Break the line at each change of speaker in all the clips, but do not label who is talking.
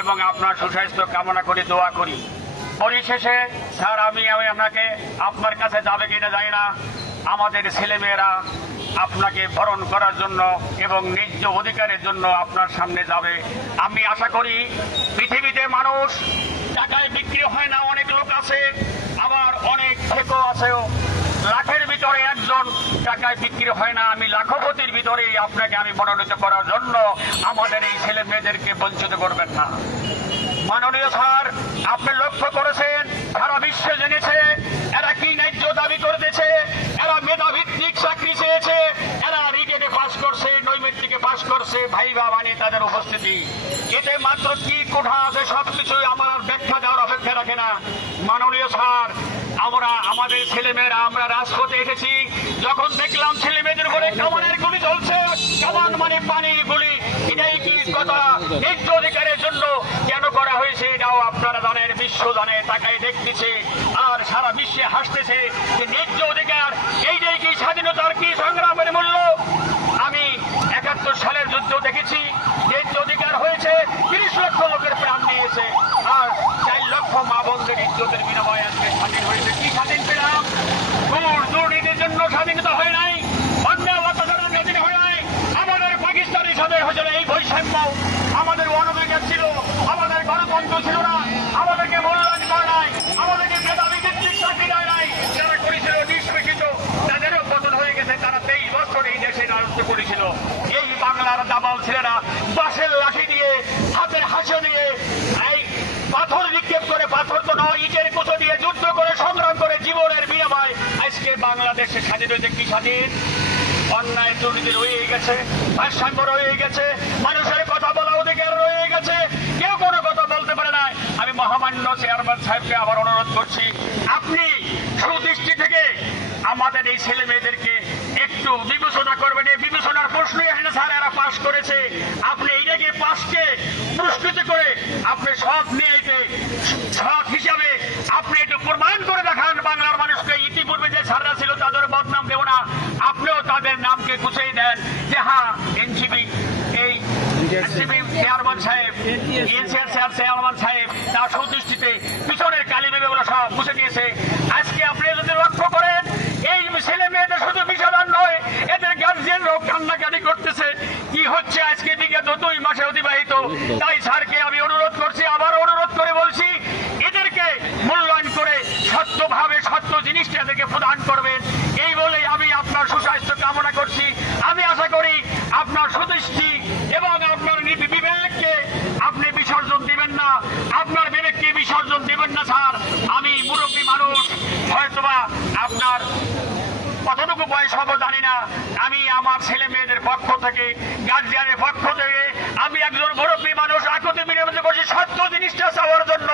এবং আপনার সুস্বাস্থ্য কামনা করি, দোয়া করি। পরিশেষে, স্যার, আমি আমি আপনাকে আপনার কাছে যাবে কিনা জানি না। আমাদের ছেলেমেয়েরা আপনাকে বরণ করার জন্য এবং ন্যায্য অধিকারের জন্য আপনার সামনে যাবে। আমি আশা করি, পৃথিবীতে মানুষ টাকায় বিক্রি হয় না, অনেক লোক আছে, আবার অনেক থেকেও আছেও। লাখের ভিতরে একজন টাকায় বিক্রি হয় না। আমি লাখপতির ভিতরেই আপনাকে আমি মনোনীত করার জন্য আমাদের এই ছেলে মেয়েদেরকে বঞ্চিত করবেন না। মাননীয় স্যার, আপনি লক্ষ্য করেছেন? সারা বিশ্বে জেনেছে, এরা কি ন্যায্য দাবি করতেছে? এরা মেধাভিত্তিক চাকরি চেয়েছে। এরা রিটেনে পাস করছে, নৈমিত্তিকে পাস করছে। ভাইবা মানে তাদের উপস্থিতি। এতে মাত্র কি কোঠা আছে সবকিছুই আমার ব্যাখ্যা দেওয়ার অপেক্ষা রাখে না। মাননীয় স্যার আমরা, আমাদের ছেলেমেয়েরা, আমরা রাজপথে এসেছি। যখন দেখলাম ছেলে মেয়েদের উপরে কামানের গুলি চলছে, কামান মানে পানির গুলি, এটাই কি কথা? ন্যায্য অধিকারের জন্য কেন করা হয়েছে, এটাও আপনারা জানেন, বিশ্ব জানে তাকাই দেখতেছে, আর সারা বিশ্বে হাসতেছে যে ন্যায্য অধিকার, এইটাই কি স্বাধীনতার কি সংগ্রামের মূল্য? আমি একাত্তর সালের যুদ্ধ দেখেছি, ন্যায্য অধিকার হয়েছে, তিরিশ লক্ষ লোকের প্রাণ নিয়েছে, আর চার লক্ষ মা বোনদের ইজ্জতের বিনিময়ে আজকে স্বাধীন হয়েছে কি স্বাধীন পেলাম ঘুষ দুর্নীতির জন্য স্বাধীনতা হয় নাই অন্যায় অত্যাচারের স্বাধীন হয় নাই আমাদের পাকিস্তানের সাথে হয়েছিল এই বৈষম্য আমাদের অনধিকার ছিল আমাদের গণতন্ত্র ছিল না আমাদেরকে মূল্যায়ন করে নাই আমাদেরকে মেধাবী ভিত্তিক চাকরি দেয় নাই যারা করেছিল নিষ্পেষিত তাদেরও পতন হয়ে গেছে তারা তেইশ বছর এই করেছিল এই বাংলার দাবাল ছেলেরা বাঁশের লাঠি দিয়ে হাতের হাসি নিয়ে, এই পাথর নিক্ষেপ করে, পাথর তো নয়, ইটের কুচো দিয়ে যুদ্ধ করে, সংগ্রাম করে জীবনের বিনিময়। আজকে বাংলাদেশে স্বাধীন হয়েছে কি স্বাধীন? অন্যায় দুর্নীতি রয়ে গেছে, ভারসাম্য রয়ে গেছে, মানুষের কথা বলা অধিকার রয়ে গেছে, কেউ কোনো কথা বলতে পারে না। আমি মহামান্য চেয়ারম্যান সাহেবকে আবার অনুরোধ করছি, আপনি সুদৃষ্টি থেকে আমাদের এই ছেলে মেয়েদেরকে একটু বিবেচনা করবেন এই বিবেচনার প্রশ্নই আসলে স্যার এরা পাশ করেছে। আপনি এইটাকে পাশকে পুরস্কৃত করে আপনি সব নিয়ে সব সৎ হিসাবে আপনি একটু প্রমাণ করে দেখান বাংলার মানুষকে। ইতিপূর্বে যে ছাড়া ছিল তাদের বদনাম দেব না। আপনিও তাদের নামকে গুছিয়ে দেন। যে হ্যাঁ এনসিবি এই এনসিবি চেয়ারম্যান সাহেব এনসিআর চেয়ার চেয়ারম্যান সাহেব তার সুদৃষ্টিতে পিছনের কালী বেগুলো সব মুছে দিয়েছে আজকে আপনি যদি লক্ষ্য করেন এই ছেলে মেয়েদের শুধু বিষাদান নয় এদের গার্জিয়ানরাও কান্নাকাটি করতেছে কি হচ্ছে আজকে দিকে তো দুই মাসে অতিবাহিত তাই স্যারকে আমি অনুরোধ করছি, আবার অনুরোধ করে বলছি, এদেরকে মূল্যায়ন করে সত্যভাবে সত্য জিনিসটা এদেরকে প্রদান করবেন। এই বলেই আমি আপনার সুস্বাস্থ্য কামনা করছি। আমি আশা করি আপনার সুদৃষ্টি এবং আপনার নি- বিবেককে আপনি বিসর্জন দিবেন না। আপনার বিবেককে বিসর্জন দিবেন না, স্যার। আমি মুরব্বী মানুষ, হয়তোবা আপনার কতটুকু বয়স হব জানি না। আমি আমার ছেলে মেয়েদের পক্ষ থেকে গার্জিয়ানের পক্ষ থেকে মুরব্বী মানুষ আকতি বিনিময় করছি, সত্য জিনিসটা চাওয়ার জন্য।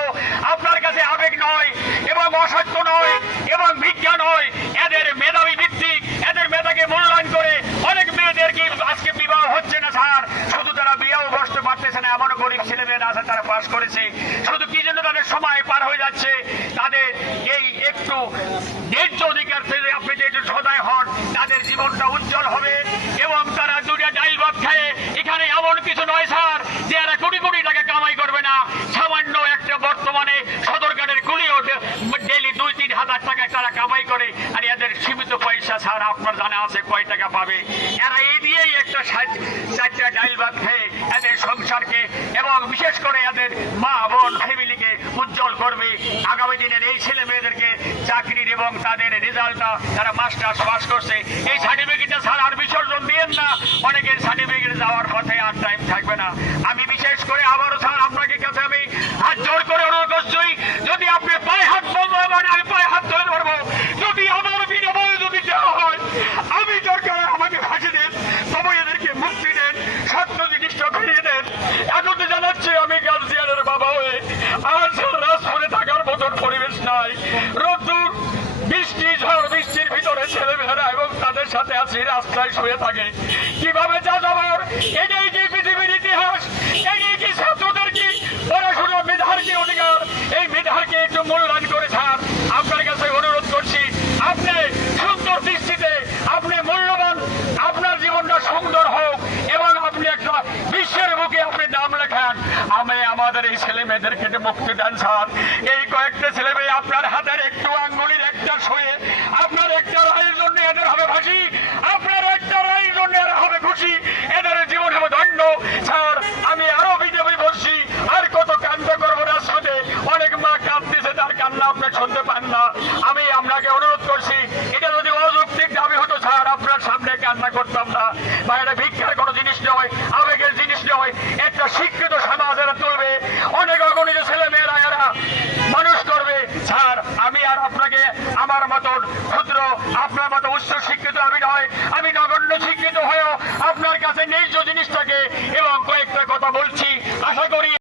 আপনার কাছে আবেগ নয়, এবং অসত্য নয়, এবং ভিক্ষা নয়। এদের মেধাবী ভিত্তিক, এদের মেধাকে মূল্যায়ন করে অনেক মেয়েদের কি আজকে বিবাহ হচ্ছে না, স্যার? শুধু তারা বিয়েও বসতে পারতেছে না, এমনও গরিব ছেলে মেয়েরা আছে, তারা পাশ করেছে। শুধু কি জন্য তাদের সময় পার হয়ে যাচ্ছে? তাদের এই একটু ন্যায্য অধিকার থেকে আপনি যে সদায় হন, তাদের জীবনটা উজ্জ্বল হবে, এবং তারা দুটা ডাইল ভাত খায় এখানে এমন কিছু নয় স্যার যে এরা কোটি কোটি টাকা কামাই করবে না সামান্য একটা বর্তমানে সদরঘাটের কুলিও ডেলি দুই তিন হাজার টাকা তারা কামাই করে আর এদের সীমিত পয়সা স্যার আপনার জানা আছে কয় টাকা পাবে। এরা এই দিয়েই একটা চারটা ডাইল ভাত খেয়ে এদের সংসারকে এবং বিশেষ করে এদের মা বোন ফ্যামিলিকে উজ্জ্বল করবে। আগামী দিনের এই ছেলে মেয়েদেরকে চাকরির এবং তাদের রেজাল্টটা তারা মাস্টার্স পাস করছে, এই সার্টিফিকেটটা কীভাবে যাযাবর? এটাই কি পৃথিবীর ইতিহাস? এটাই কি ছাত্রদের কি? পড়াশোনা বিধার কি অধিকার। এই বিধারকে একটু মূল্যায়ন করে স্যার আপনার কাছে অনুরোধ করছি, আপনি সুন্দর দৃষ্টিতে, আপনি মূল্যবান, আপনার জীবনটা সুন্দর হোক এবং আপনি একটা বিশ্বের বুকে আপনি নাম লেখান, আমি আমাদের এই ছেলে মেয়েদেরকে মুক্তি দেন, স্যার। এই কয়েকটা ছেলে মেয়ে আপনার হাতের একটু আমার আপনাকে আমার মতন ক্ষুদ্র, আপনার মতো উচ্চ শিক্ষিত আমি নয়, আমি নগণ্য শিক্ষিত হয়েও আপনার কাছে ন্যায্য জিনিসটাকে এবং কয়েকটা কথা বলছি। আশা করি